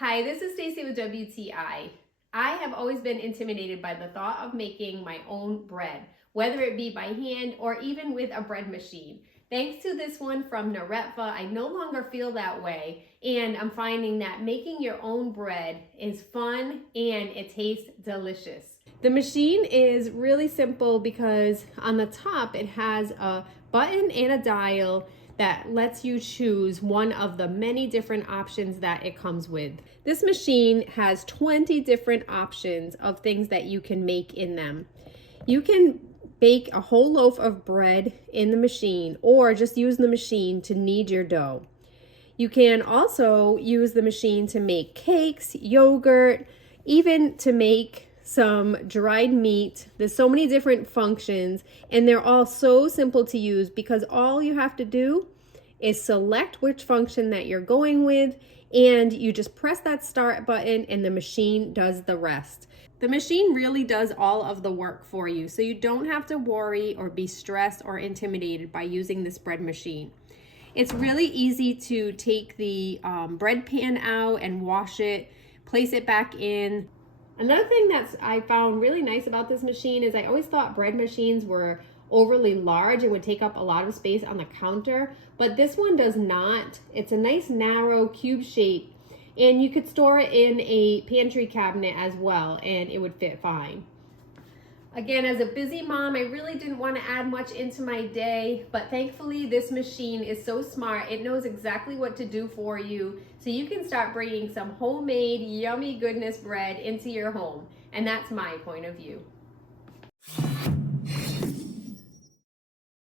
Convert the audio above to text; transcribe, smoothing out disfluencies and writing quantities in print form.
Hi, this is Stacy with WTI. I have always been intimidated by the thought of making my own bread, whether it be by hand or even with a bread machine. Thanks to this one from Neretva, I no longer feel that way, and I'm finding that making your own bread is fun and it tastes delicious. The machine is really simple because on the top it has a button and a dial that lets you choose one of the many different options that it comes with. This machine has 20 different options of things that you can make in them. You can bake a whole loaf of bread in the machine or just use the machine to knead your dough. You can also use the machine to make cakes, yogurt, even to make some dried meat. There's so many different functions and they're all so simple to use because all you have to do is select which function that you're going with and you just press that start button and the machine does the rest. The machine really does all of the work for you, so you don't have to worry or be stressed or intimidated by using this bread machine. It's really easy to take the bread pan out and wash it, place it back in. Another thing that I found really nice about this machine is I always thought bread machines were overly large and would take up a lot of space on the counter, but this one does not. It's a nice narrow cube shape and you could store it in a pantry cabinet as well and it would fit fine. Again, as a busy mom, I really didn't want to add much into my day, but thankfully this machine is so smart. It knows exactly what to do for you, so you can start bringing some homemade, yummy goodness bread into your home. And that's my point of view.